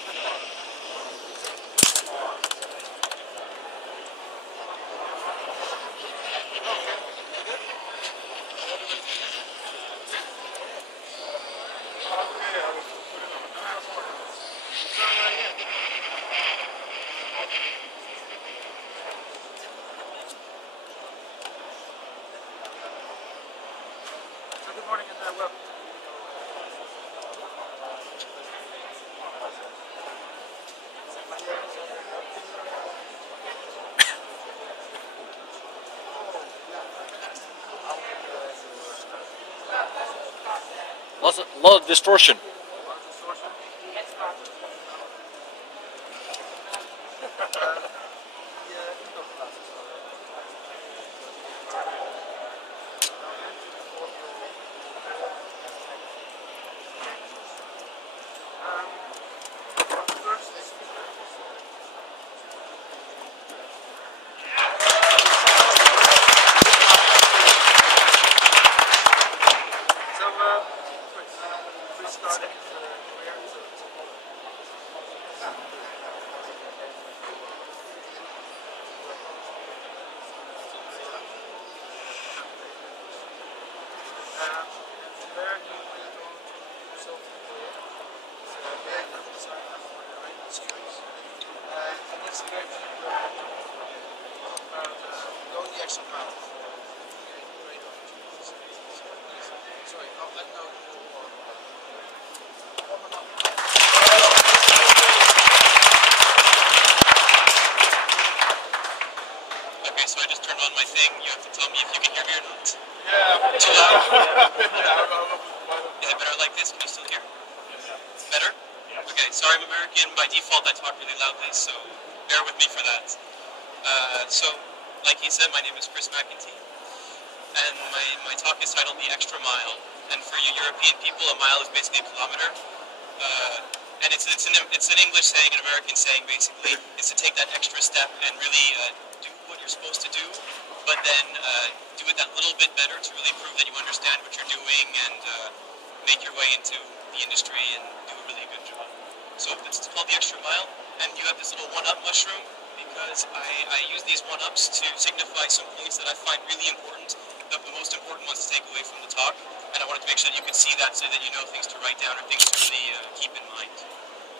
Good morning and welcome. A lot of distortion. Going the extra mile. Sorry, I'll let know. Okay, so I just turned on my thing. You have to tell me if you can hear me or not. Yeah. Too loud? Yeah. Is it better like this? Can you still hear? Better? Okay, sorry, I'm American. By default, I talk really loudly, so bear with me for that. So, like he said, my name is McEntee, and my talk is titled The Extra Mile. And for you European people, a mile is basically a kilometer. And it's an English saying, an American saying, basically, is to take that extra step and really do what you're supposed to do, but then do it that little bit better to really prove that you understand what you're doing and make your way into the industry and do a really good job. So it's called The Extra Mile, and you have this little one-up mushroom, because I use these one-ups to signify some points that I find really important, the most important ones to take away from the talk, and I wanted to make sure that you could see that so that you know things to write down or things to really keep in mind.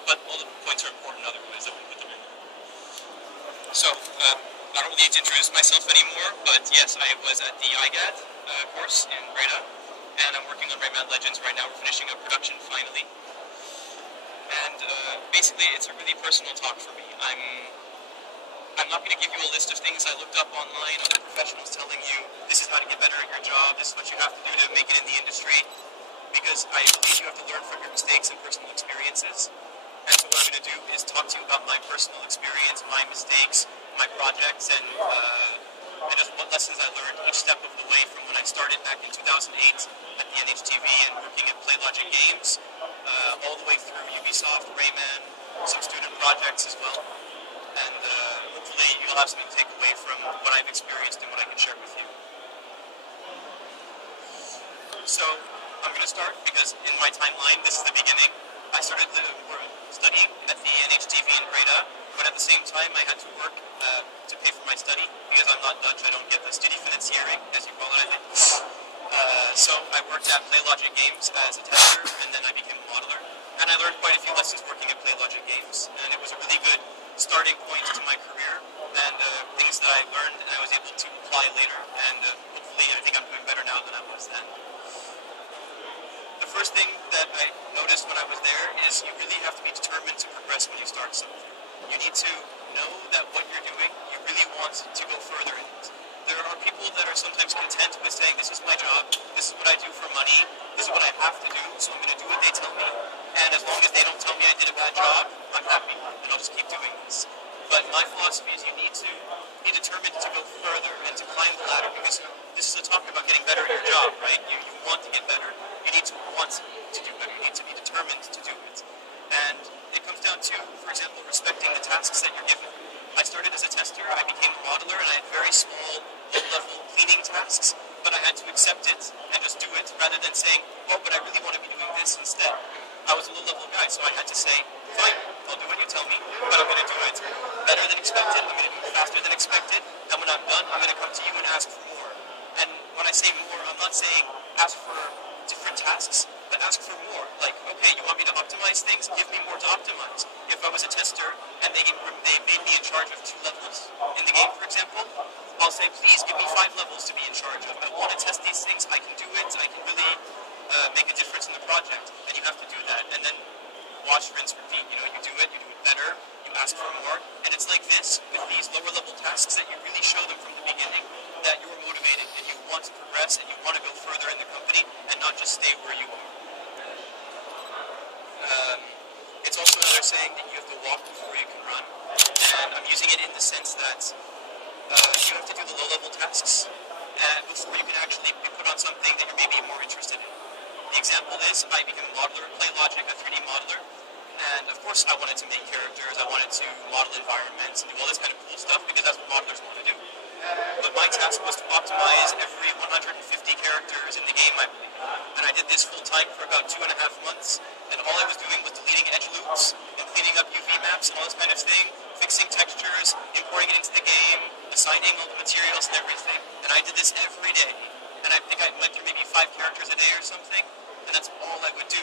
But all the points are important otherwise, I wouldn't put them in there. So, I don't really need to introduce myself anymore, but yes, I was at the IGAD course in Breda, and I'm working on Rayman Legends right now. We're finishing up production finally. And basically, it's a really personal talk for me. I'm not going to give you a list of things I looked up online, other professionals telling you this is how to get better at your job, this is what you have to do to make it in the industry, because I believe you have to learn from your mistakes and personal experiences. And so what I'm going to do is talk to you about my personal experience, my mistakes, my projects, and just what lessons I learned each step of the way from when I started back in 2008 at the NHTV and working at PlayLogic Games, all the way through Ubisoft, Rayman, some student projects as well. And hopefully you'll have something to take away from what I've experienced and what I can share with you. So I'm going to start because in my timeline, this is the beginning. I started studying at the NHTV in Breda, but at the same time I had to work to pay for my study because I'm not Dutch. I don't get the studiefinansiering, as you call it, I think. So I worked at PlayLogic Games as a tester, and then I became a modeler. And I learned quite a few lessons working at PlayLogic Games, and it was a really good starting point to my career, and things that I learned and I was able to apply later, and hopefully I think I'm doing better now than I was then. The first thing that I noticed when I was there is you really have to be determined to progress when you start something. You need to know that what you're doing, you really want to go further in it. There are people that are sometimes content with saying, this is my job, this is what I do for money, this is what I have to do, so I'm going to do what they tell me, and as long as they don't tell me I did a bad job, I'm happy, and I'll just keep doing this. But my philosophy is you need to be determined to go further and to climb the ladder, because this is a talk about getting better at your job, right? You want to get better, you need to want to do better, you need to be determined to do it. And it comes down to, for example, respecting the tasks that you're given. I started as a tester, I became a modeler, and I had very small, low-level cleaning tasks, but I had to accept it and just do it, rather than saying, oh, but I really want to be doing this instead. I was a low-level guy, so I had to say, fine, I'll do what you tell me, but I'm going to do it better than expected. I'm going to do it faster than expected. And when I'm done, I'm going to come to you and ask for more. And when I say more, I'm not saying ask for different tasks, but ask for more. Like, okay, you want me to optimize things? Give me more to optimize. If I was a tester and they made me in charge of 2 levels in the game, for example, I'll say, please give me 5 levels to be in charge of. I want to test these things. I can do it. I can really make a difference in the project. And you have to do that. And then watch, rinse, repeat. You know, you do it better, you ask for more. And it's like this with these lower level tasks that you really show them from the beginning that you're motivated and you want to progress and you want to go further in the company and not just stay where you are. It's also another saying that you have to walk before you can run. And I'm using it in the sense that you have to do the low level tasks before you can actually be put on something that you're maybe more interested in. The example is I became a modeler at PlayLogic, a 3D modeler. And of course I wanted to make characters, I wanted to model environments and do all this kind of cool stuff because that's what modelers want to do. But my task was to optimize every 150 characters in the game, I believe. And I did this full time for about 2.5 months. And all I was doing was deleting edge loops and cleaning up UV maps and all this kind of thing, fixing textures, importing it into the game, assigning all the materials and everything. And I did this every day. And I think I went through maybe 5 characters a day or something. And that's all I would do.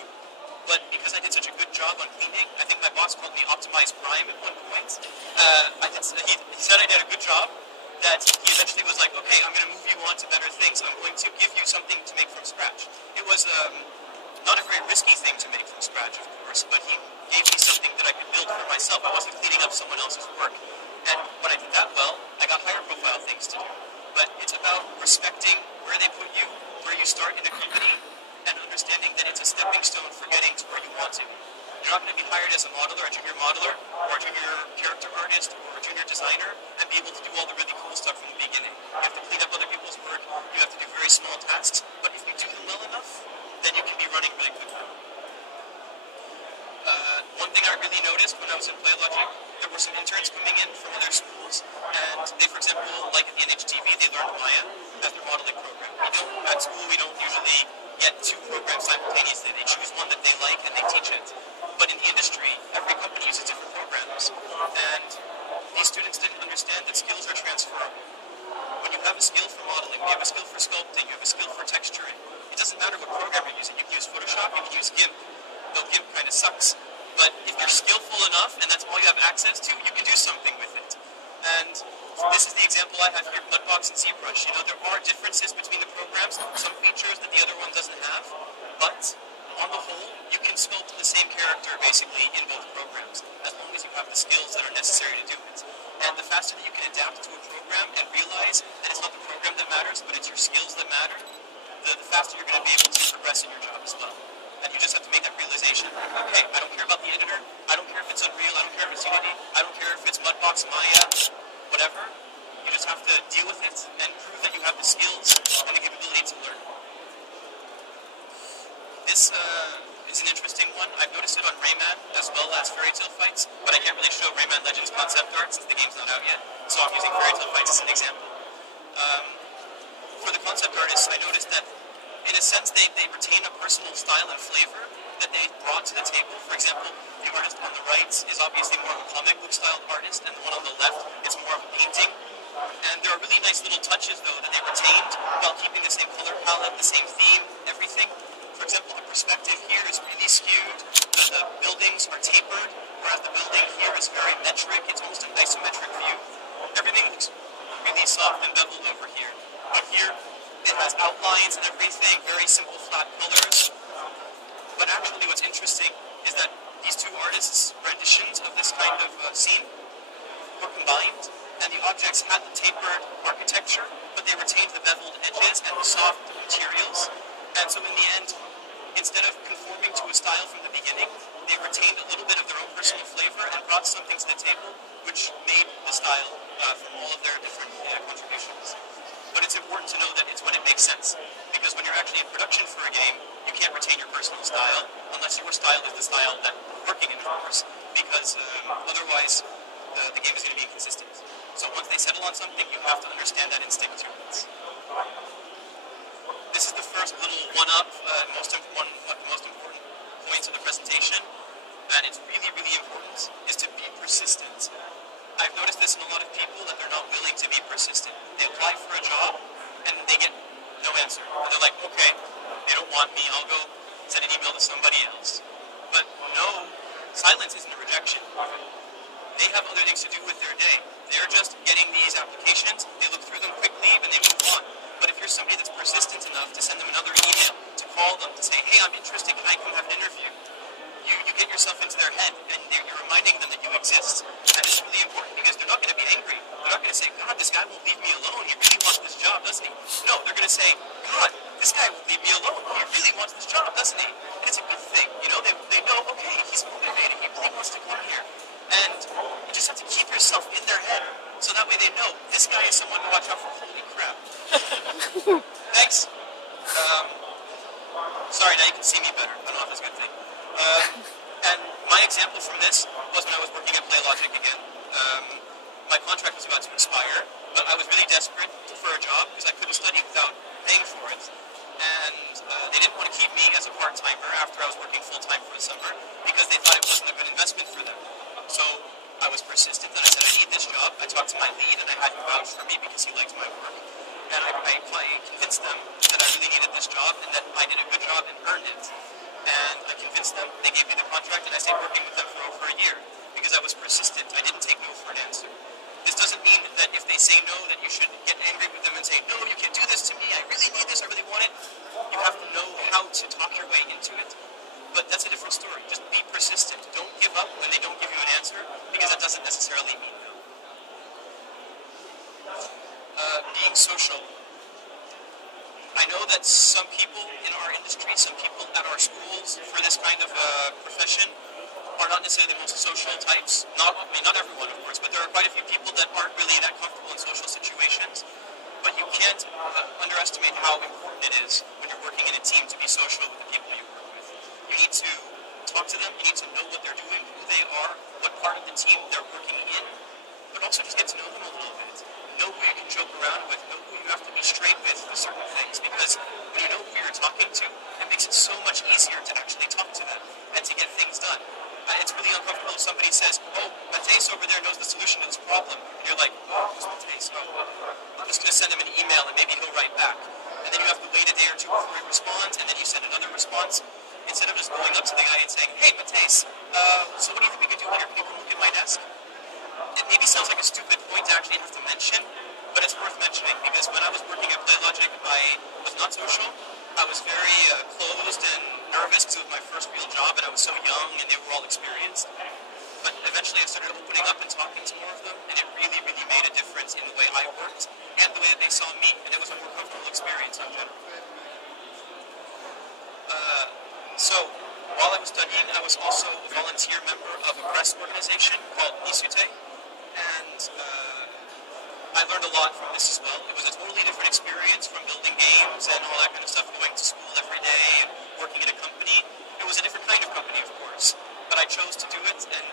But because I did such a good job on cleaning, I think my boss called me Optimize Prime at one point. He said I did a good job, that he eventually was like, okay, I'm going to move you on to better things. I'm going to give you something to make from scratch. It was not a very risky thing to make from scratch, of course, but he gave me something that I could build for myself. I wasn't cleaning up someone else's work. And when I did that well, I got higher profile things to do. But it's about respecting where they put you, where you start in a company, and understanding that it's a stepping stone for getting to where you want to. You're not going to be hired as a modeler, a junior modeler, or a junior character artist, or a junior designer, and be able to do all the really cool stuff from the beginning. You have to clean up other people's work, you have to do very small tasks, but if you do them well enough, then you can be running really quickly. One thing I really noticed when I was in PlayLogic, there were some interns coming in from other schools, and they, for example, like at the NHTV, they learned Maya as their modeling program. At school, we don't usually get 2 programs simultaneously. They choose one that they like and they teach it. But in the industry, every company uses different programs. And these students didn't understand that skills are transferable. When you have a skill for modeling, you have a skill for sculpting, you have a skill for texturing, it doesn't matter what program you're using. You can use Photoshop, you can use GIMP, though GIMP kind of sucks. But if you're skillful enough and that's all you have access to, you can do something with it. And this is the example I have here, Mudbox and ZBrush. You know, there are differences between the programs, some features that the other one doesn't have, but on the whole, you can sculpt the same character basically in both programs, as long as you have the skills that are necessary to do it. And the faster that you can adapt to a program and realize that it's not the program that matters, but it's your skills that matter, the faster you're going to be able to progress in your job as well. And you just have to make that realization. Okay, I don't care about the editor, I don't care if it's Unreal, I don't care if it's Unity, I don't care if it's Mudbox, Maya, whatever. You just have to deal with it and prove that you have the skills and the capability to learn. This is an interesting one. I've noticed it on Rayman as well as Fairy Tail Fights, but I can't really show Rayman Legends concept art since the game's not out yet, so I'm using Fairy Tail Fights as an example. For the concept artists, I noticed that in a sense they retain a personal style and flavor that they brought to the table. For example, the artist on the right is obviously more of a comic book style artist, and the one on the left is more of a painting. And there are really nice little touches though that they retained while keeping the same color palette, the same theme, everything. For example, the perspective here is really skewed, the buildings are tapered, whereas the building here is very metric, it's almost an isometric view. Everything looks really soft and beveled over here. But here, it has outlines and everything, very simple flat colors. But actually what's interesting is that these 2 artists' renditions of this kind of scene were combined, and the objects had the tapered architecture, but they retained the beveled edges and the soft materials. And so in the end, instead of conforming to a style from the beginning, they retained a little bit of their own personal flavor and brought something to the table which made the style from all of their different contributions. But it's important to know that it's when it makes sense, because when you're actually in production for a game, you can't retain your personal style unless your style is the style that you're working in, of course, because otherwise the game is going to be inconsistent. So once they settle on something, you have to understand that and stick to it. This is the first little one-up, most important points of the presentation. and it's really, really important, is to be persistent. I've noticed this in a lot of people, that they're not willing to be persistent. They apply for a job, and they get no answer. And they're like, okay, they don't want me, I'll go send an email to somebody else. But no, silence isn't a rejection. They have other things to do with their day. They're just getting these applications, they look through them quickly, and they move on. But if you're somebody that's persistent enough to send them another email, to call them, to say, hey, I'm interested, can I come have an interview? You get yourself into their head, and you're reminding them that you exist. And it's really important, because they're not going to be angry. They're not going to say, God, this guy won't leave me alone. He really wants this job, doesn't he? No, they're going to say, God, this guy won't leave me alone. He really wants this job, doesn't he? And it's a good thing. You know, they know, okay, he's motivated. He really wants to come here. And you just have to keep yourself in their head, so that way they know, this guy is someone to watch out for. Holy crap. Thanks. Sorry, now you can see me better. I don't know if that's a good thing. And my example from this was when I was working at PlayLogic again. My contract was about to expire, but I was really desperate for a job because I couldn't study without paying for it. And they didn't want to keep me as a part-timer after I was working full-time for the summer because they thought it wasn't a good investment for them. So I was persistent and I said, I need this job. I talked to my lead and I had him vouch for me because he liked my work. And I convinced them that I really needed this job and that I did a good job and earned it. And I convinced them, they gave me the contract, and I stayed working with them for over a year because I was persistent. I didn't take no for an answer. This doesn't mean that if they say no, that you should get angry with them and say, no, you can't do this to me, I really need this, I really want it. You have to know how to talk your way into it. But that's a different story. Just be persistent. Don't give up when they don't give you an answer, because that doesn't necessarily mean no. Being social. I know that some people in our industry, some people at our schools for this kind of profession are not necessarily the most social types. Not everyone, of course, but there are quite a few people that aren't really that comfortable in social situations. But you can't underestimate how important it is when you're working in a team to be social with the people you work with. You need to talk to them, you need to know what they're doing, who they are, what part of the team they're working in, but also just get to know them a little bit. Know who you can joke around with, know who you have to be straight with certain things, because when you know who you're talking to, it makes it so much easier to actually talk to them and to get things done. It's really uncomfortable if somebody says, oh, Mateus over there knows the solution to this problem. And you're like, oh, who's Mateus? Oh, I'm just going to send him an email and maybe he'll write back. And then you have to wait a day or two before he responds, and then you send another response, instead of just going up to the guy and saying, hey, Mateus, so what do you think we can do here? Can you come look at my desk? It maybe sounds like a stupid point to actually have to mention, but it's worth mentioning, because when I was working at PlayLogic, I was not social. I was very closed and nervous because it was my first real job, and I was so young, and they were all experienced. But eventually I started opening up and talking to more of them, and it really, really made a difference in the way I worked and the way that they saw me, and it was a more comfortable experience in general. So, while I was studying, I was also a volunteer member of a press organization called Nisute, and I learned a lot from this as well. It was a totally different experience from building games and all that kind of stuff, going to school every day, and working in a company. It was a different kind of company, of course, but I chose to do it, and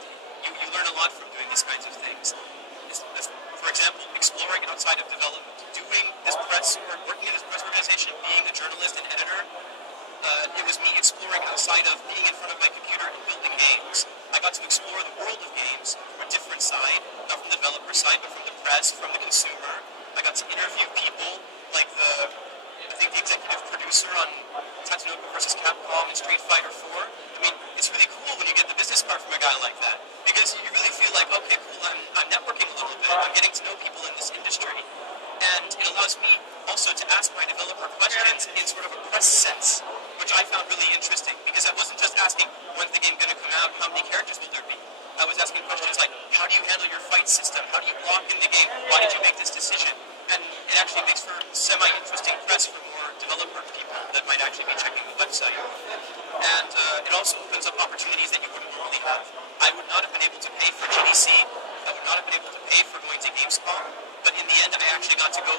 you learn a lot from doing these kinds of things. For example, exploring outside of development, doing this press, or working in this press organization, being a journalist and editor. It was me exploring outside of being in front of my computer and building games. I got to explore the world of games from a different side, not from the developer side, but from the press, from the consumer. I got to interview people like the executive producer on Tatsunoko vs. Capcom and Street Fighter 4. I mean, it's really cool when you get the business card from a guy like that, because you really feel like, okay, cool, I'm networking a little bit, I'm getting to know people in this industry. And it allows me also to ask my developer questions in sort of a press sense, which I found really interesting, because I wasn't just asking, when's the game going to come out, how many characters will there be? I was asking questions like, how do you handle your fight system? How do you block in the game? Why did you make this decision? And it actually makes for semi-interesting press for more developer people that might actually be checking the website. And it also opens up opportunities that you wouldn't normally have. I would not have been able to pay for GDC. I would not have been able to pay for going to Gamescom. But in the end, I actually got to go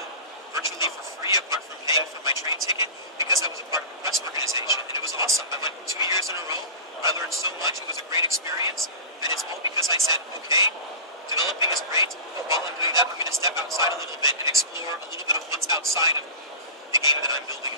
virtually for free, apart from paying for my train ticket, because I was a part of the press organization. And it was awesome. I went 2 years in a row. I learned so much. It was a great experience. And it's all because I said, okay, developing is great, but while I'm doing that, I'm going to step outside a little bit and explore a little bit of what's outside of the game that I'm building.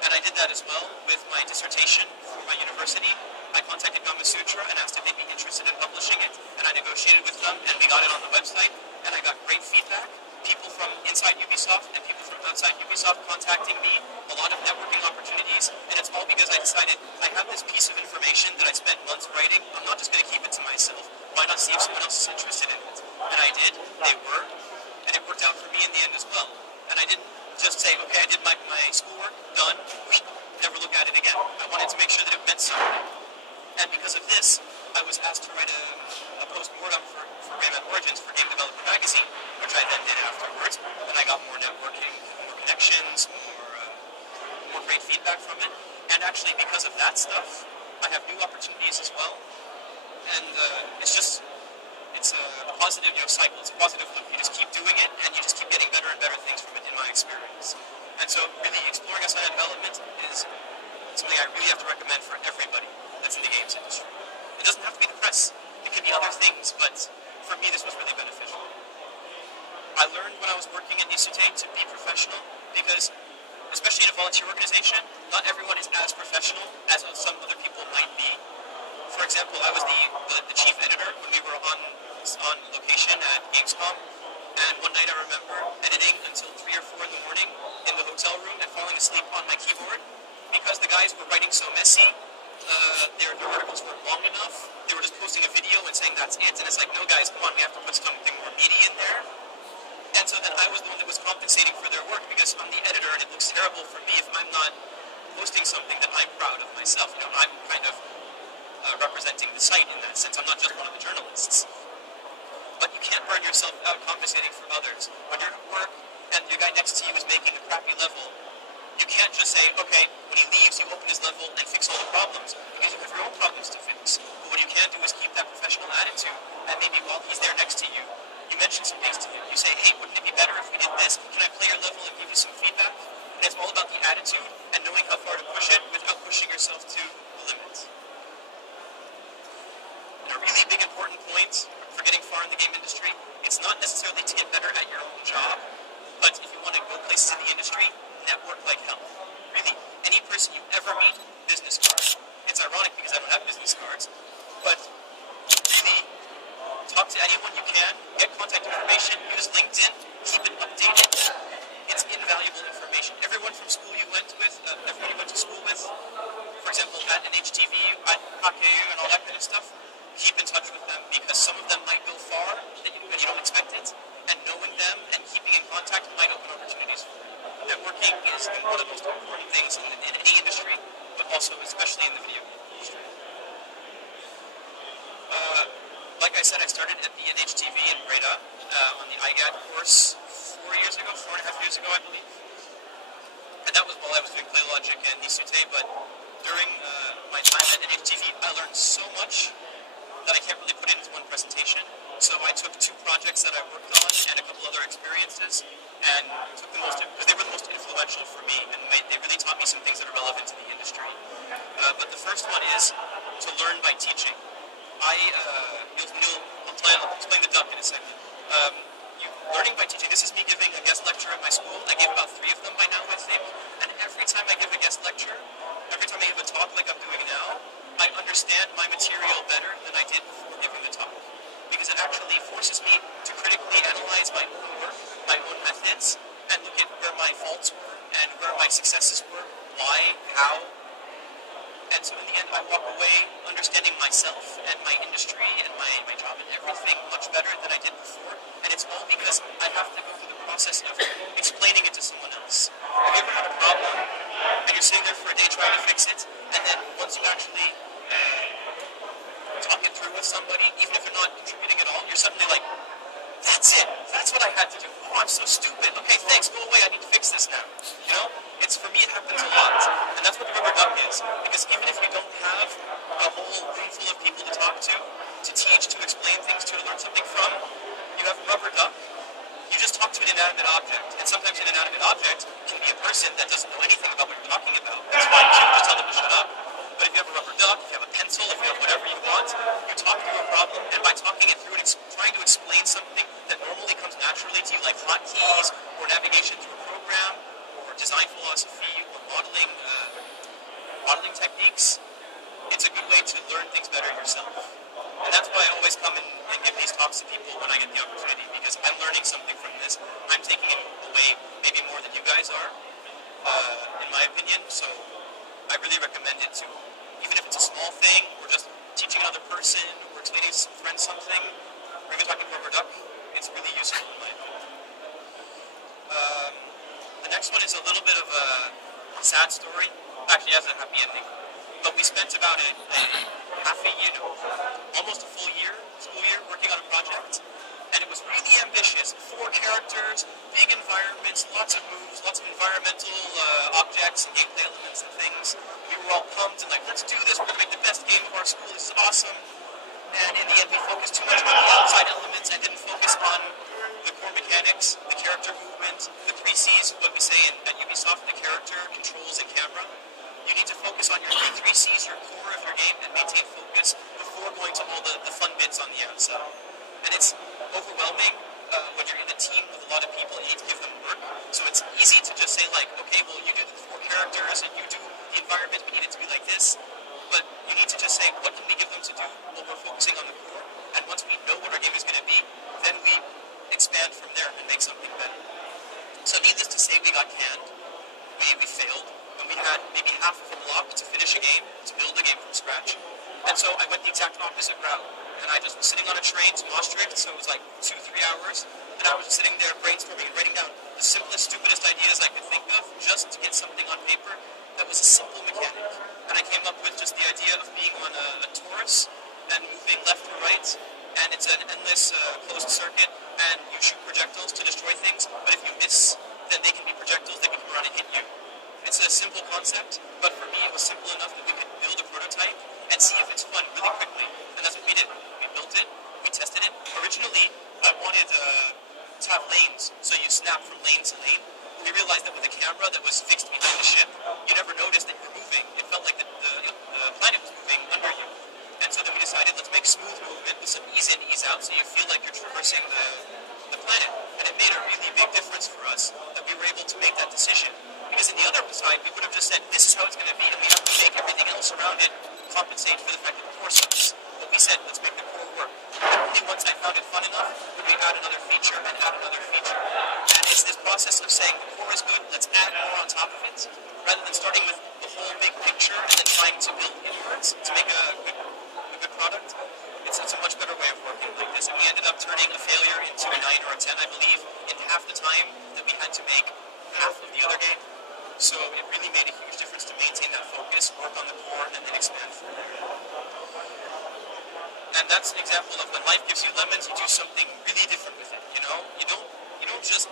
And I did that as well with my dissertation for my university. I contacted Gamasutra and asked if they'd be interested in publishing it, and I negotiated with them, and we got it on the website, and I got great feedback. People from inside Ubisoft and people from outside Ubisoft contacting me, a lot of networking opportunities, and it's all because I decided I have this piece of information that I spent months writing. I'm not just going to keep it to myself. Why not see if someone else is interested in it? And I did. They were. And it worked out for me in the end as well. And I didn't just say, okay, I did my schoolwork, done, never look at it again. I wanted to make sure that it meant something. And because of this, I was asked to write a post-mortem for Rayman Origins for Game Developer Magazine, which I then did afterwards. And I got more networking, more connections, more great feedback from it. And actually, because of that stuff, I have new opportunities as well. And it's a positive cycle. It's a positive loop. You just keep doing it, and you just keep getting better and better things from it, in my experience. And so, really, exploring outside development is something I really have to recommend for everybody that's in the games industry. It doesn't have to be the press. It could be other things, but for me, this was really beneficial. I learned when I was working at Nisute to be professional, because, especially in a volunteer organization, not everyone is as professional as some other people might be. For example, I was the chief editor when we were on location at Gamescom, and one night I remember editing until 3 or 4 in the morning in the hotel room and falling asleep on my keyboard because the guys were writing so messy. Their articles weren't long enough. They were just posting a video and saying that's it, and it's like, no guys, come on, we have to put something more meaty in there. And so then I was the one that was compensating for their work because I'm the editor, and it looks terrible for me if I'm not posting something that I'm proud of myself. You know, I'm kind of representing the site in that sense. I'm not just one of the journalists. But you can't burn yourself out compensating for others. When you're at work and the guy next to you is making a crappy level, you can't just say, okay, when he leaves, you open his level and fix all the problems, because you have your own problems to fix. But what you can do is keep that professional attitude, and maybe while he's there next to you, you mention some things to him. You say, hey, wouldn't it be better if we did this? Can I play your level and give you some feedback? And it's all about the attitude and knowing how far to push it without pushing yourself to the limit. And a really big important point for getting far in the game industry, it's not necessarily to get better at your own job, but if you want to go places in the industry, network like hell. Really, any person you ever meet, business card. It's ironic because I don't have business cards, but really, talk to anyone you can, get contact information, use LinkedIn, keep it updated. It's invaluable information. Everyone from school you went with, everyone you went to school with, for example, at NHTV, at AKU, and all that kind of stuff, keep in touch with them because some of them might go far and you don't expect it, and knowing them and keeping in contact might open opportunities for you. Networking is one of the most important things in any industry, but also especially in the video game industry. Like I said, I started at the NHTV in Breda on the IGAT course 4.5 years ago, I believe. And that was while I was doing Play Logic and Nisute, but during my time at NHTV, I learned so much that I can't really put it into one presentation. So I took 2 projects that I worked on and a couple other experiences and took the most, because they were the most influential for me, and they really taught me some things that are relevant to the industry. But the first one is to learn by teaching. I'll explain the duck in a second. Learning by teaching, this is me giving a guest lecture at my school. I gave about 3 of them by now, I think. And every time I give a guest lecture, every time I give a talk like I'm doing now, I understand my material better than I did before giving the talk. Because it actually forces me to critically analyze my own work, my own methods, and look at where my faults were, and where my successes were, why, how. And so in the end, I walk away understanding myself and my industry and my job and everything much better than I did before. And it's all because I have to go through the process of explaining it to someone else. Have you ever had a problem and you're sitting there for a day trying to fix it, and then once you actually talk it through with somebody, even if you're not contributing at all, you're suddenly like, that's it. That's what I had to do. Oh, I'm so stupid. Okay, thanks. Go away. I need to fix this now. You know? For me, it happens a lot. And that's what the rubber duck is. Because even if you don't have a whole room full of people to talk to teach, to explain things to learn something from, you have a rubber duck. You just talk to an inanimate object. And sometimes an inanimate object can be a person that doesn't know anything about what you're talking about. That's fine too. Just tell them to shut up. But if you have a rubber duck, if you have a pencil, if you have whatever you want, you talk through a problem, and by talking it through and trying to explain something that normally comes naturally to you, like hotkeys, or navigation through a program, or design philosophy, or modeling techniques, it's a good way to learn things better yourself. And that's why I always come and give these talks to people when I get the opportunity, because I'm learning something from this. I'm taking it away maybe more than you guys are, in my opinion. So I really recommend it to, even if it's a small thing, or just teaching another person, or explaining to some friends something, or even talking to rubber duck, it's really useful in my opinion. The next one is a little bit of a sad story. Actually, it has a happy ending. But we spent about a half a year, almost a full year, school year, working on a project. And it was really ambitious. 4 characters, big environments, lots of moves, lots of environmental objects and gameplay elements and things. We were all pumped and like, let's do this. We're going to make the best game of our school. This is awesome. And in the end, we focused too much on the outside elements and didn't focus on the core mechanics, the character movement, the 3 C's, what we say at Ubisoft, the character, controls, and camera. You need to focus on your 3 C's, your core of your game, and maintain focus before going to all the fun bits on the outside. And it's overwhelming when you're in a team with a lot of people and you need to give them work. So it's easy to just say like, okay, well, you do the 4 characters and you do the environment, we need it to be like this. But you need to just say, what can we give them to do while we're focusing on the core? And once we know what our game is going to be, then we expand from there and make something better. So needless to say, we got canned. We failed. And we had maybe half of a block to finish a game, to build a game from scratch. And so I went the exact opposite route. And I just was sitting on a train to Maastricht, so it was like 2-3 hours. And I was just sitting there brainstorming and writing down the simplest, stupidest ideas I could think of just to get something on paper that was a simple mechanic. And I came up with just the idea of being on a torus and moving left and right. And it's an endless closed circuit, and you shoot projectiles to destroy things. But if you miss, then they can be projectiles that can come around and hit you. It's a simple concept, but for me it was simple enough that we could build a prototype and see if it's fun really quickly. And that's what we did. We built it, we tested it. Originally, I wanted to have lanes, so you snap from lane to lane. We realized that with a camera that was fixed behind the ship, you never noticed that you were moving. It felt like the planet was moving under you. And so then we decided, let's make smooth movement with some ease in, ease out, so you feel like you're traversing the planet. And it made a really big difference for us that we were able to make that decision. Because in the other side, we would have just said, this is how it's going to be, and we have to make everything else around it compensate for the fact that the core sucks. But we said, let's make the core work. And only once I found it fun enough would we add another feature and add another feature. And it's this process of saying, the core is good, let's add more on top of it, rather than starting with the whole big picture and then trying to build inwards to make a good product. It's a much better way of working like this. And we ended up turning a failure into a 9 or a 10, I believe, in half the time that we had to make half of the other game. So it really made a huge difference to maintain that focus, work on the core, and then expand from there. And that's an example of when life gives you lemons, you do something really different with it. You know, you don't just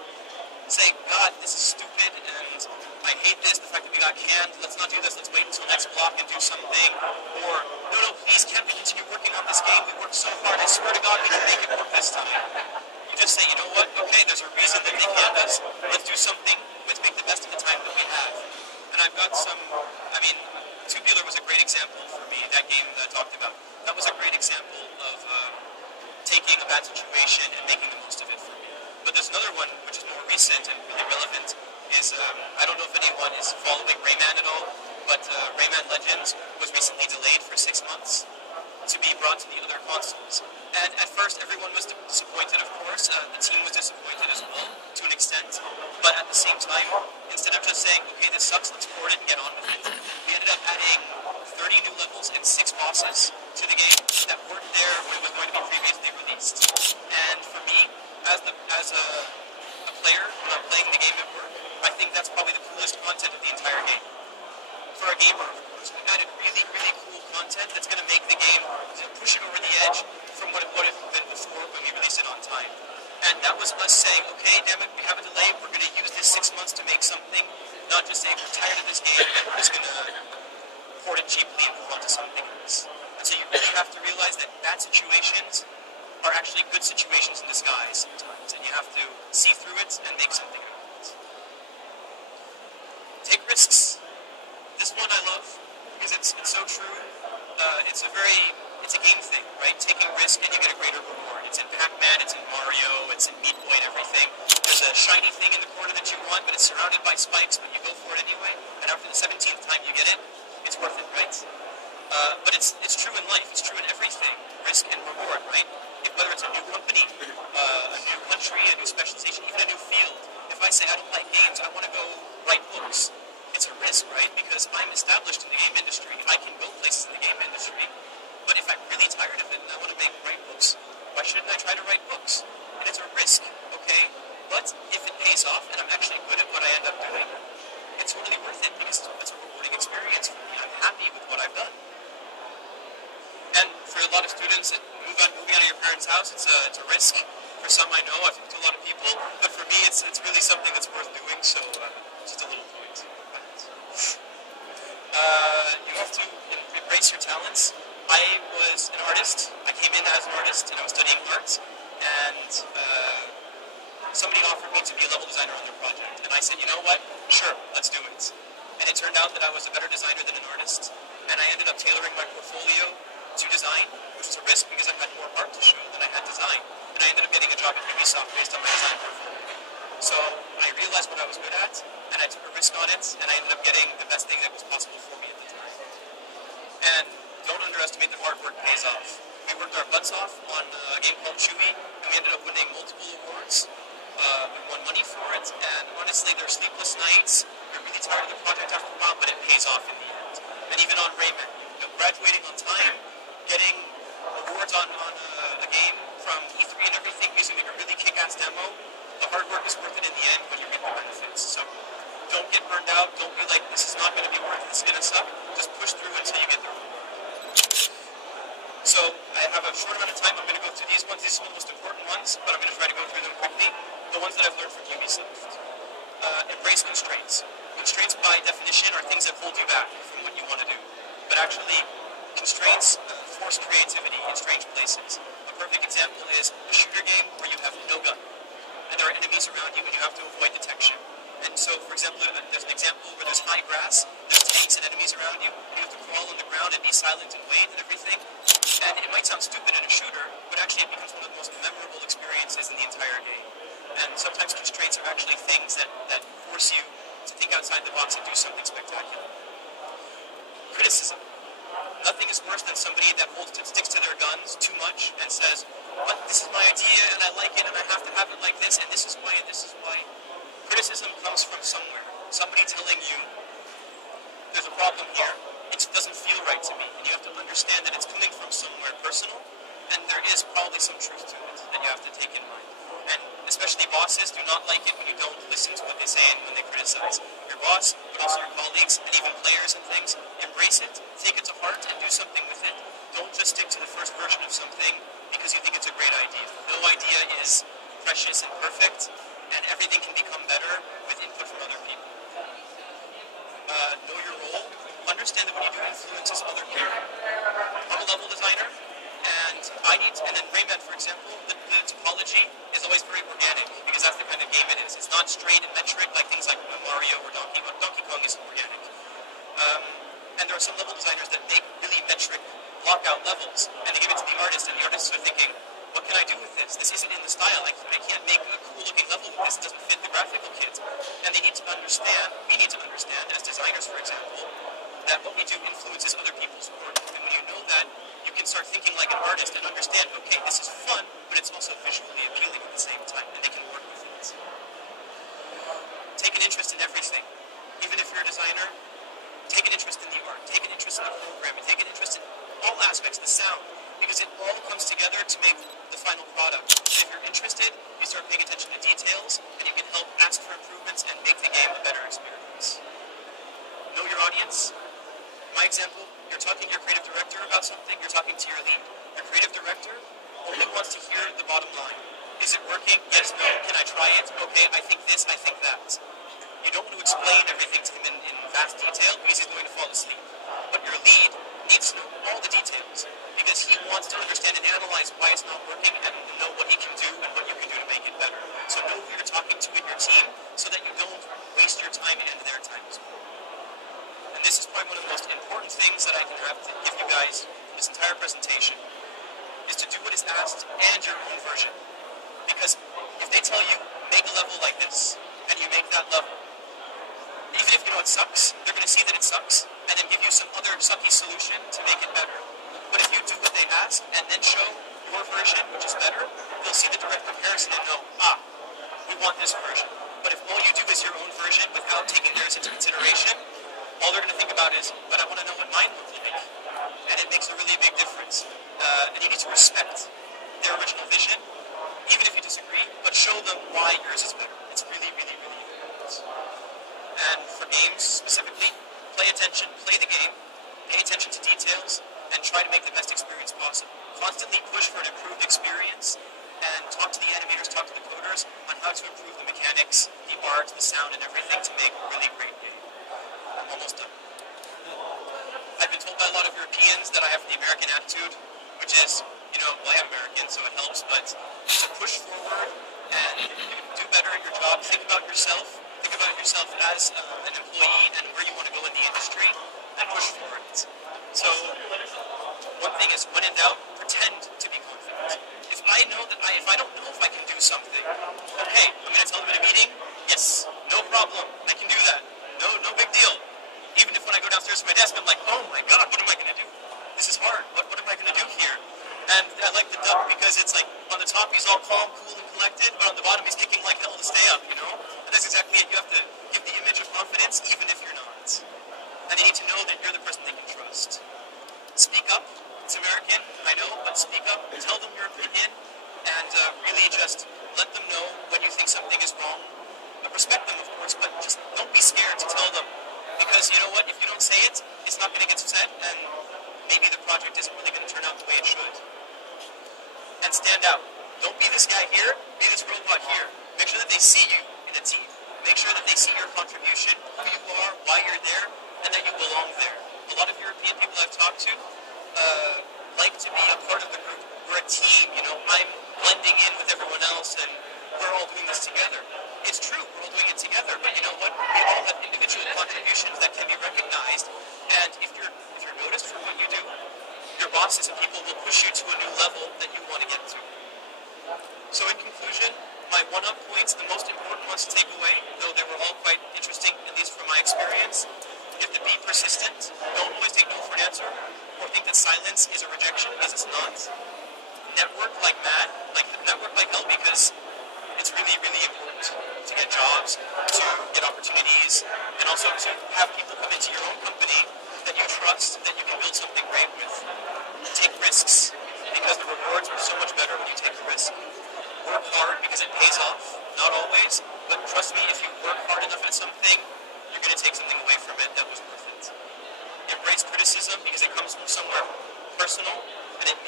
say, God, this is stupid, and I hate this. The fact that we got canned. Let's not do this. Let's wait until next block and do something. Or no, please, can't we continue working on this game? We worked so hard. I swear to God, we can make it work this time. You just say, you know what? Okay, there's a reason that they canned us. Let's do something. Let's make the best of the time that we have. And I've got some, Tubular was a great example for me, that game that I talked about. That was a great example of taking a bad situation and making the most of it for me. But there's another one, which is more recent and really relevant, is, I don't know if anyone is following Rayman at all, but Rayman Legends was recently delayed for 6 months to be brought to the other consoles. And at first, everyone was disappointed, of course. The team was disappointed as well, to an extent. But at the same time, instead of just saying, okay, this sucks, let's port it and get on with it, we ended up adding 30 new levels and 6 bosses to the game that weren't there when it was going to be previously released. And for me, as a player, when I'm playing the game at work, I think that's probably the coolest content of the entire game. For a gamer, of course, we added really, really cool content that's going to make the game, push it over the edge from what it would have been before when we released it on time. And that was us saying, okay, damn it, we have a delay, we're going to use this 6 months to make something, not just saying we're tired of this game and we're just going to port it cheaply and move on to something else. And so you really have to realize that bad situations are actually good situations in disguise sometimes, and you have to see through it and make something out of it. Take risks. This one I love because it's so true. It's a game thing, right? Taking risk and you get a greater reward. It's in Pac-Man, it's in Mario, it's in Meat Boy and everything. There's a shiny thing in the corner that you want, but it's surrounded by spikes, but you go for it anyway. And after the 17th time you get it, it's worth it, right? But it's true in life. It's true in everything. Risk and reward, right? Whether it's a new company, a new country, a new specialization, even a new field. If I say I don't like games, I want to go write books. It's a risk, right? Because I'm established in the game industry. I can go places in the game industry. But if I'm really tired of it and I want to write books, why shouldn't I try to write books? And it's a risk, okay? But if it pays off and I'm actually good at what I end up doing, it's totally worth it because it's a rewarding experience for me. I'm happy with what I've done. And for a lot of students, moving out of your parents' house, it's a risk. For some, I know, I've talked to a lot of people, but for me, it's really something that's worth doing. So, just a little point. You have to embrace your talents. I was an artist. I came in as an artist, and I was studying art. And somebody offered me to be a level designer on their project, and I said, you know what? Sure, let's do it. And it turned out that I was a better designer than an artist, and I ended up tailoring my portfolio to design, which was a risk because I had more art to show than I had design. And I ended up getting a job at Ubisoft based on my design portfolio. So I realized what I was good at, and I took a risk on it, and I ended up getting the best thing that was possible for me at the time. And don't underestimate that hard work pays off. We worked our butts off on a game called Chewy, and we ended up winning multiple awards. We won money for it, and honestly, there are sleepless nights. You're really tired of the project after a while, but it pays off in the end. And even on Rayman, graduating on time, getting awards on a game from E3 and everything, using a really kick-ass demo, the hard work is worth it in the end when you get the benefits. So don't get burned out. Don't be like, this is not going to be worth it. This is going to suck. Just push through until you get the reward. So I have a short amount of time. I'm going to go through these ones. These are some of the most important ones, but I'm going to try to go through them quickly. The ones that I've learned from Ubisoft. Embrace constraints. Constraints, by definition, are things that hold you back from what you want to do. But actually, constraints force creativity in strange places. A perfect example is a shooter game where you have no gun, and there are enemies around you, and you have to avoid detection. And so, for example, there's an example where there's high grass, there's tanks and enemies around you, and you have to crawl on the ground and be silent and wait and everything. And it might sound stupid in a shooter, but actually it becomes one of the most memorable experiences in the entire game. And sometimes constraints are actually things that force you to think outside the box and do something spectacular. Criticism. Nothing is worse than somebody that sticks to their guns too much and says, but this is my idea and I like it and I have to have it like this and this is why and this is why. Criticism comes from somewhere. Somebody telling you, there's a problem here. It doesn't feel right to me. And you have to understand that it's coming from somewhere personal, and there is probably some truth to it that you have to take in mind. And especially bosses do not like it when you don't listen to what they say and when they criticize. Your boss, but also your colleagues, and even players and things, embrace it, take it to heart, and do something with it. Don't just stick to the first version of something because you think it's a great idea. No idea is precious and perfect, and everything can become better with input from other people. Know your role. Understand that what you do influences other people. I'm a level designer, and then Rayman, for example, the topology is always very organic, because that's the kind of game it is. It's not straight and metric like things like Mario or Donkey Kong. Donkey Kong is organic. And there are some level designers that make really metric lockout levels, and they give it to the artist, and the artists are thinking, what can I do with this? This isn't in the style. I can't make a cool-looking level with this. It doesn't fit the graphical kit. And they need to understand, we need to understand, as designers, for example, that what we do influences other people's work. And when you know that, you can start thinking like an artist and understand, okay, this is fun, but it's also visually appealing at the same time, and they can work with it. Take an interest in everything. Even if you're a designer, take an interest in the art, take an interest in the programming, take an interest in all aspects, the sound, because it all comes together to make the final product. And if you're interested, you start paying attention to details, and you can help ask for improvements and make the game a better experience. Know your audience. My example, you're talking to your creative director about something, you're talking to your lead. Your creative director only wants to hear the bottom line. Is it working? Yes, no. Can I try it? Okay, I think this, I think that. You don't want to explain everything to him in vast detail because he's going to fall asleep. But your lead needs to know all the details because he wants to understand and analyze why it's not working and know what he can do and what you can do to make it better. So know who you're talking to in your team so that you don't waste your time and their time as well. And this is probably one of the most important things that I can have to give you guys this entire presentation, is to do what is asked and your own version. Because if they tell you, make a level like this, and you make that level, even if you know it sucks, they're going to see that it sucks, and then give you some other sucky solution to make it better. But if you do what they ask and then show your version, which is better, they'll see the direct comparison and know, we want this version. But if all you do is your own version without taking theirs into consideration, all they're going to think about is, but I want to know what mine looks like. And it makes a really big difference. And you need to respect their original vision, even if you disagree, but show them why yours is better. It's really, really, really important. And for games specifically, play attention, play the game, pay attention to details, and try to make the best experience possible. Constantly push for an improved experience, and talk to the animators, talk to the coders on how to improve the mechanics, the art, the sound, and everything to make a really great game. I'm almost done. I've been told by a lot of Europeans that I have the American attitude, which is, well, I am American, so it helps, but to push forward and do better at your job, think about yourself as an employee and where you want to go in the industry, and push for it. So, one thing is, when in doubt, pretend to be confident. If I don't know if I can do something, okay, I'm going to tell them in a meeting, yes, no problem, I can do that. No big deal. Even if when I go downstairs to my desk, I'm like, oh my god, what am I going to do? This is hard. What am I going to do here? And I like the dub because it's like, on the top he's all calm, cool, and collected, but on the bottom he's kicking like hell to stay up, And that's exactly it. You have to give the image of confidence, even if you're not. And they need to know that you're the person they can trust. Speak up. It's American, I know, but speak up, tell them your opinion, and really just let them know when you think something is wrong. But respect them, of course, but just don't be scared to tell them. Because you know what, if you don't say it, it's not going to get said, and maybe the project isn't really going to turn out the way it should. And stand out. Don't be this guy here, be this robot here. Make sure that they see you in a team. Make sure that they see your contribution, who you are, why you're there, and that you belong there. A lot of European people I've talked to like to be a part of the group. We're a team, I'm blending in with everyone else and we're all doing this together. It's true, we're all doing it together, but you know what? We all have individual contributions that can be recognized, and if you're noticed for what you do, your bosses and people will push you to a new level that you want to get to. So in conclusion, my one-up points, the most important ones to take away, though they were all quite interesting, at least from my experience, you have to be persistent. Don't always take no for an answer, or think that silence is a rejection, because it's not. Network like mad, network like hell, because it's really, really important to get jobs, to get opportunities, and also to have people come into your own company that you trust, that you can build something great with. Take risks, because the rewards are so much better when you take a risk. Work hard, because it pays off. Not always, but trust me, if you work hard enough at something, you're going to take something away from it that was worth it. Embrace criticism, because it comes from somewhere personal, and it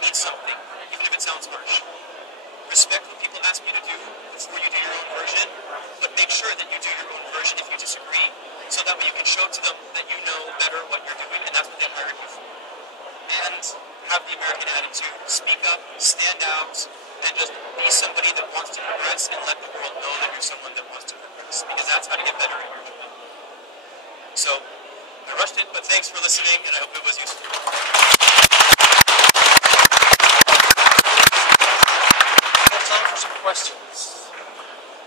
means something, even if it sounds harsh. Respect what people ask you to do before you do your own version, but make sure that you do your own version if you disagree, so that way you can show to them that you know better what you're doing, and that's what they hired you for. And have the American attitude. Speak up, stand out, and just be somebody that wants to progress, and let the world know that you're someone that wants to progress, because that's how to get better at your job. So, I rushed it, but thanks for listening, and I hope it was useful. We have time for some questions.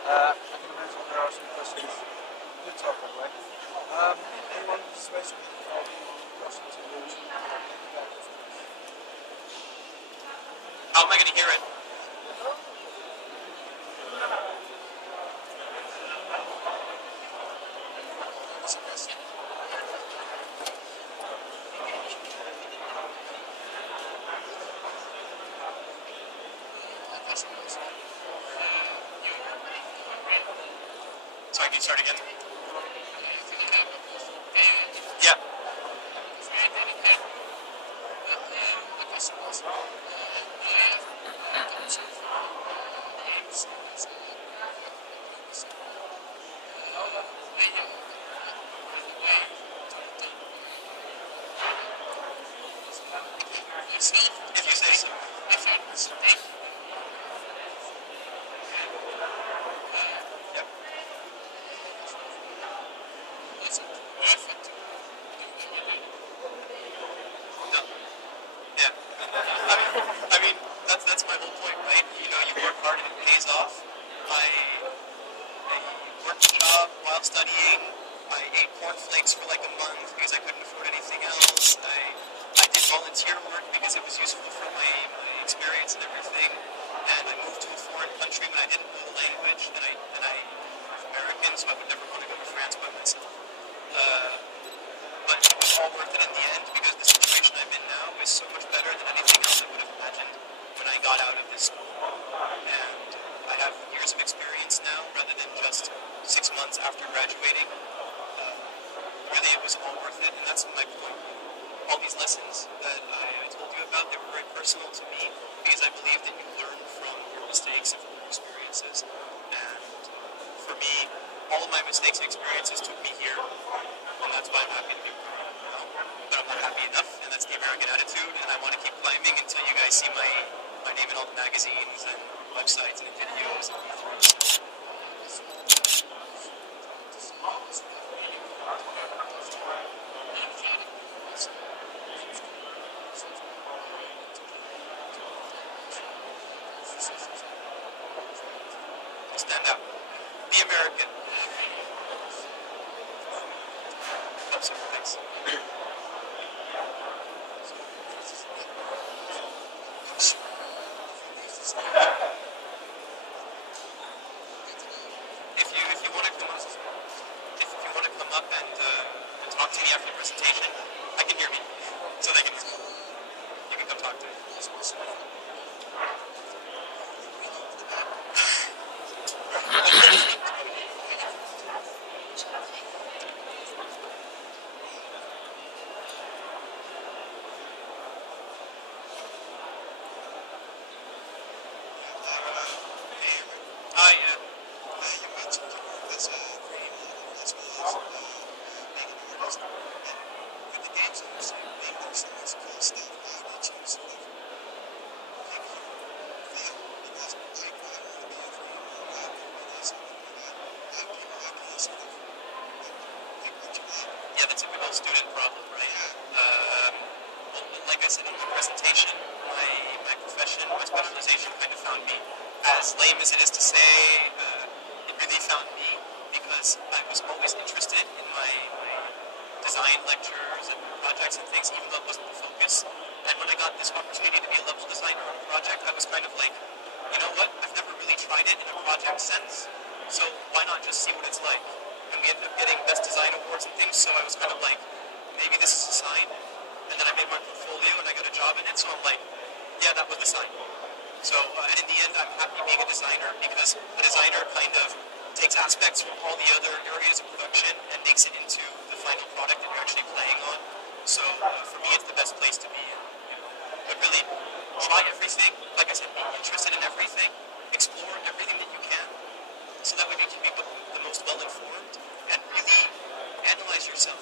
I can imagine there are some questions. Good talk, by the way. Anyone space me for questions in which How am I going to hear it? Sorry, can you start again? Yeah. If you say so. Yep. No. Yeah. I mean, that's my whole point, right? You work hard and it pays off. I worked a job while studying. I ate cornflakes for like a month because I couldn't experience and everything, and I moved to a foreign country when I didn't know the language, and I was American, so I would never want to go to France by myself. But it was all worth it in the end, because the situation I'm in now is so much better than anything else I would have imagined when I got out of this school. And I have years of experience now, rather than just 6 months after graduating. Really, it was all worth it, and that's my point. All these lessons that I told you about, they were very personal to me, because I believe that you learn from your mistakes and from your experiences. And for me, all of my mistakes and experiences took me here, and that's why I'm happy to be where I am now. But I'm not happy enough, and that's the American attitude, and I want to keep climbing until you guys see my name in all the magazines and websites and videos and e-throughs. Stand out. Be American. Hope so. Thanks. If you want to come up and talk to me after the presentation, I can hear me, so they can. You can come talk to me. I am. You mentioned you work as a 3D modeler as well as being an artist. And with the games industry being there so much cool stuff, how did you sort of make your fail? Because I want to be a 3D modeler, I want to be this, I want to be that. How can you sort of pick what you like? Yeah, the typical student problem, right? Well, like I said in the presentation, my profession, my specialization kind of found me. As lame as it is to say, it really found me because I was always interested in my design lectures and projects and things, even though it wasn't the focus. And when I got this opportunity to be a level designer on a project, I was kind of like, you know what, I've never really tried it in a project sense, so why not just see what it's like? And we ended up getting best design awards and things, so I was kind of like, maybe this is a sign. And then I made my portfolio and I got a job in it, so I'm like, yeah, that was the sign. So, and in the end, I'm happy being a designer because a designer kind of takes aspects from all the other areas of production and makes it into the final product that you're actually playing on. So, for me, it's the best place to be in. But really, try everything. Like I said, be interested in everything. Explore everything that you can. So that way you can be the most well-informed and really analyze yourself,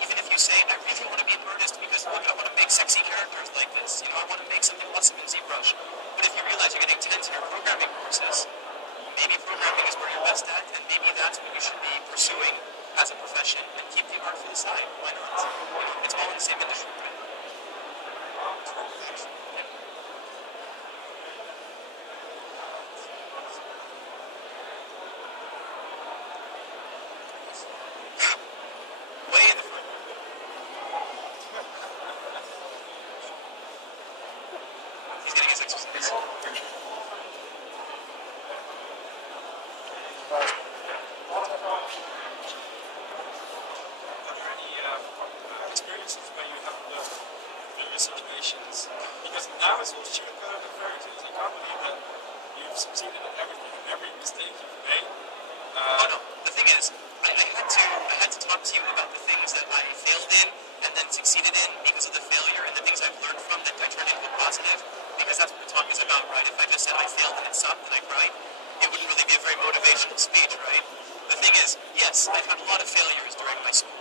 Even if you say, I really want to be an artist because, look, I want to make sexy characters like this. I want to make something awesome in ZBrush. But if you realize you're getting 10 to your programming courses, maybe programming is where you're best at, and maybe that's what you should be pursuing as a profession, and keep the art for the side. Why not? It's all in the same industry, right? Way in the front. He's getting his exercise. Experiences where you have learned various situations, because now it's all sugar coated and fairy tales. I can't believe that you've succeeded in everything, every mistake you've made. Oh no, the thing is, I had to talk to you about the things that I failed in and then succeeded in because of the failure, and the things I've learned from that I turned into a positive, because that's what the talk is about, right? If I just said I failed and it sucked and I cried, it wouldn't really be a very motivational speech, right? The thing is, yes, I've had a lot of failures during my school,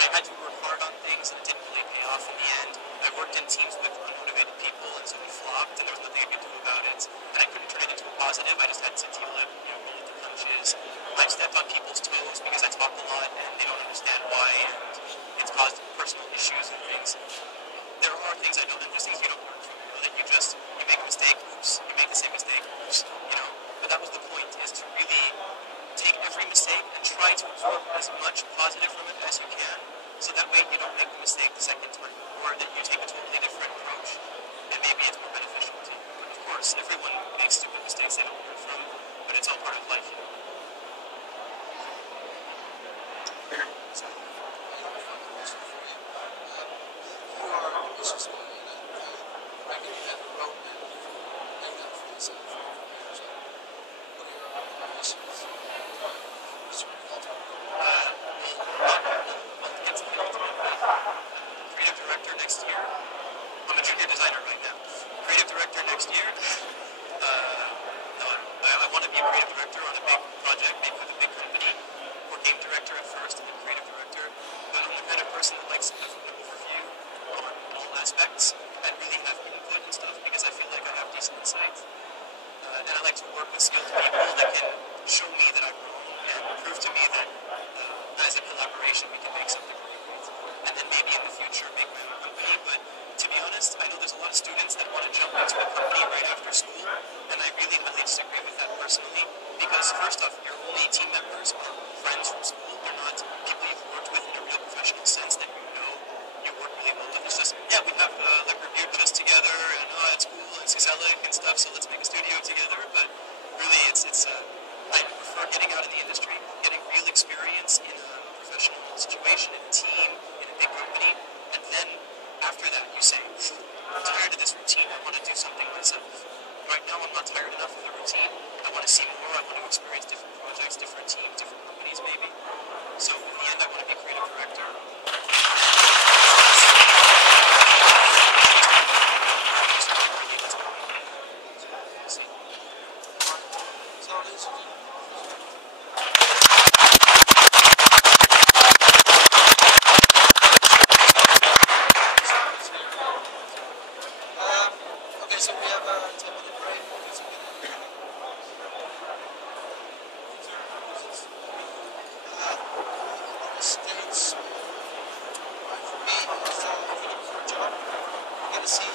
I had to work hard on things and it didn't really pay off in the end. I worked in teams with unmotivated people, and so we flopped, and there was nothing I could do about it. And I couldn't turn it into a positive. I just had to deal it, roll with the punches. I stepped on people's toes because I talk a lot and they don't understand why, and it's caused personal issues and things. There are things I know, and there's things you don't learn from. That you make a mistake, oops, you make the same mistake, oops, But that was the point, is to really take every mistake and try to absorb as much positive from it as you can, so that way you don't make the mistake the second time, or that you take a totally different approach, and maybe it's more beneficial to you. course, everyone makes stupid mistakes they don't learn from, but it's all part of life. So, another fun question for you. You are ambitious guy, and I reckon you have a roadmap laid out for yourself for your career. So, what are your ambitions? What's your ultimate goal? I'll get to the ultimate goal. Creative director next year. I'm a junior designer right now. Creative director next year. No, I want to be a creative director on a big project, maybe with a big company, or game director at first, and then creative director. But I'm the kind of person that likes to have an overview on all aspects and really have input and stuff because I feel like I have decent insight. And I like to work with skilled people that can show me that I'm wrong and prove to me that as a collaboration we can make something really great. And then maybe in the future make my own company. But to be honest, I know there's a lot of students that want to jump into a company right after school, and I really highly disagree with that personally. Because first off, your only team members are friends from school. They're not people you've worked with in a real professional sense that you work really well with. It's just, yeah, we have like reviewed just together, and it's cool, and it's Excelic and stuff, so let's make a studio together. But really, I prefer getting out in the industry, getting real experience in a professional situation, in a team, in a big company, and then after that you say, I'm tired of this routine, I want to do something myself. Right now I'm not tired enough of the routine, I want to see more, I want to experience different projects, different teams, different companies maybe. So in the end I want to be creative director. Okay, so we have a 10-minute break. States, for me, is if you look for a job, you gotta see